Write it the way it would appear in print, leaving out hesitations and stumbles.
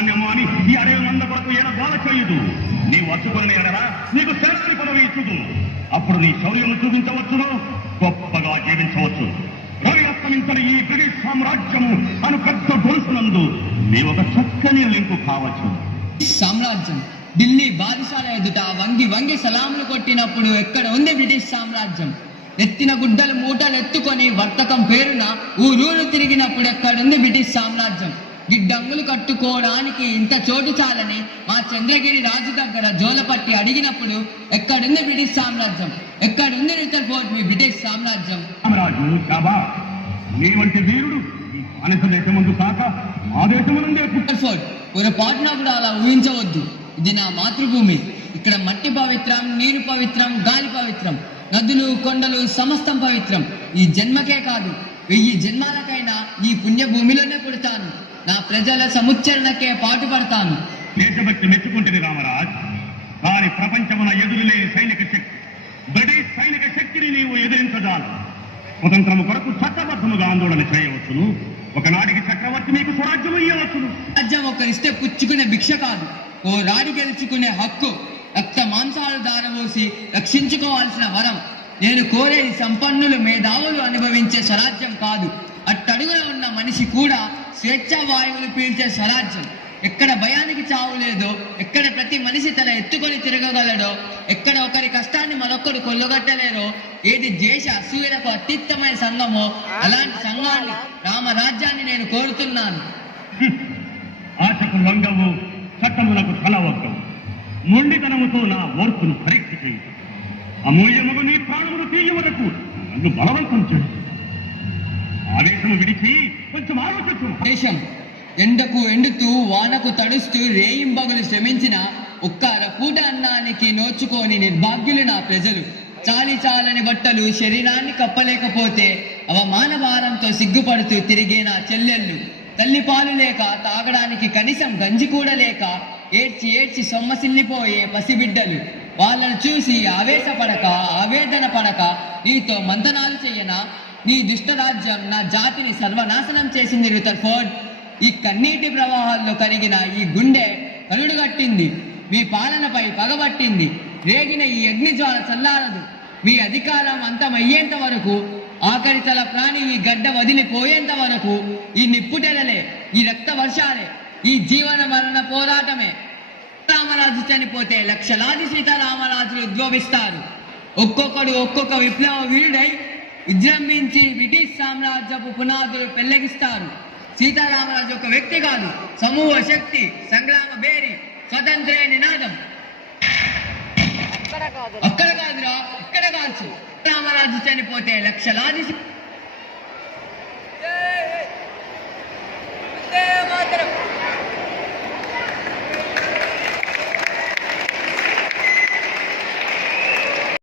ధాన్యము అని ఈ అడవి మంద కొరకు ఏన గోల చేయదు. నీవు వచ్చుకుని ఎడరా నీకు సేనాని పదవి ఇచ్చుదు. అప్పుడు నీ శౌర్యము చూపించవచ్చును, గొప్పగా జీవించవచ్చు. రవి అస్తమించని ఈ బ్రిటిష్ సామ్రాజ్యము అను పెద్ద గొలుసునందు నీ ఒక చక్కని లింకు కావచ్చు. సామ్రాజ్యం ఢిల్లీ బాదిశాల ఎదుట వంగి వంగి సలాములు కొట్టినప్పుడు ఎక్కడ ఉంది బ్రిటిష్ సామ్రాజ్యం? ఎత్తిన గుడ్డలు మూటలు ఎత్తుకొని వర్తకం పేరున ఊరూరు తిరిగినప్పుడు ఎక్కడుంది బ్రిటిష్ సామ్రాజ్యం? గిడ్డంగులు కట్టుకోవడానికి ఇంత చోటు చాలని మా చంద్రగిరి రాజు దగ్గర జోలపట్టి అడిగినప్పుడు ఎక్కడుంది బ్రిటిష్ సామ్రాజ్యం? ఎక్కడుంది రిటర్ఫోర్డ్ మీ బ్రిటిష్ సామ్రాజ్యం? రాజు నీ వంటి వీరుడు ఈ బానిస దేశమందు కాక మా దేశమునందే రిటర్ఫోర్డ్ పొరపాటున కూడా అలా ఊహించవద్దు. ఇది నా మాతృభూమి. ఇక్కడ మట్టి పవిత్రం, నీరు పవిత్రం, గాలి పవిత్రం, నదులు కొండలు సమస్తం పవిత్రం. ఈ జన్మకే కాదు 1000 జన్మాలకైనా ఈ పుణ్యభూమిలోనే పుడతాను. నా ప్రజల సముచ్చరణకే పాటుపడతాను. దేశభక్తి మెచ్చుకుంటుంది రామరాజ్. కానీ ప్రపంచమున ఎదురులేని సైనిక శక్తి బ్రిటిష్ సైనిక శక్తిని నీవు ఎదిరించజాలు. స్వతంత్రము కొరకు చట్టబద్ధముగా ఆందోళన చేయవచ్చును. ఒకనాటికి చక్రవర్తి మీకు స్వరాజ్యం ఇయ్యవచ్చును. రాజ్యం ఒకరిస్తే పుచ్చుకునే భిక్ష కాదు, ఓ రాడి గెలుచుకునే హక్కు. రక్త మాంసాలు దారవోసి రక్షించుకోవాల్సిన వరం. నేను కోరేది సంపన్నులు మేధావులు అనుభవించే స్వరాజ్యం కాదు, అట్టడుగున ఉన్న మనిషి కూడా స్వేచ్ఛా వాయువులు పీల్చే స్వరాజ్యం. ఎక్కడ భయానికి చావు లేదో, ఎక్కడ ప్రతి మనిషి తల ఎత్తుకొని తిరగగలడో, ఎక్కడ ఒకరి కష్టాన్ని మరొకరు కొల్లగట్టలేరో, ఏది దేశ అసూయలకు అత్యుత్తమైన సంఘమో అలాంటి సంఘాన్ని రామరాజ్యాన్ని నేను కోరుతున్నాను. ఆశకు లొంగవు, చట్టములకు తలవగ్గవు. మొండితనముతో నా ఓర్పును పరీక్ష చేయి. అమూల్యముగు నీ ప్రాణమును తీయవరకు నన్ను బలవంతం చేయి. ఆవేశము విడిచి కొంచెం ఆలోచించు. దేశం ఎండకు ఎండుతూ వానకు తడుస్తూ రేయింబగులు శ్రమించిన ఒక్క అరపూట అన్నానికి నోచుకోని నిర్భాగ్యులు నా ప్రజలు. చాలి చాలని బట్టలు శరీరాన్ని కప్పలేకపోతే అవమాన భారంతో సిగ్గుపడుతూ తిరిగే నా చెల్లెళ్ళు. తల్లిపాలు లేక తాగడానికి కనీసం గంజి కూడా లేక ఏడ్చి ఏడ్చి సొమ్మసిల్లిపోయే పసిబిడ్డలు. వాళ్ళను చూసి ఆవేశపడక ఆవేదన పడక నీతో మంతనాలు చెయ్యనా? నీ దుష్టరాజ్యం నా జాతిని సర్వనాశనం చేసింది రిటర్ఫోర్డ్. ఈ కన్నీటి ప్రవాహాల్లో కరిగిన ఈ గుండె కరుడుగట్టింది. మీ పాలనపై పగబట్టింది. రేగిన ఈ అగ్నిజ్వాల చల్లారదు. మీ అధికారం అంతమయ్యేంత వరకు, ఆఖరి తల ప్రాణి ఈ గడ్డ వదిలిపోయేంత వరకు ఈ నిప్పుటెలలే, ఈ రక్త వర్షాలే, ఈ జీవన మరణ పోరాటమే. రామరాజు చనిపోతే లక్షలాది సీతారామరాజులు ఉద్భవిస్తారు. ఒక్కొక్కడు ఒక్కొక్క విప్లవ వీరుడై విజృంభించి బ్రిటిష్ సామ్రాజ్యపు పునాదులు పెళ్లగిస్తారు. సీతారామరాజు ఒక వ్యక్తి కాదు, సమూహ శక్తి, సంగ్రామ బేరి, స్వతంత్ర నినాదం. అక్కడ కాదురా, ఇక్కడ కాల్చు. రామరాజు చనిపోతే లక్షలాది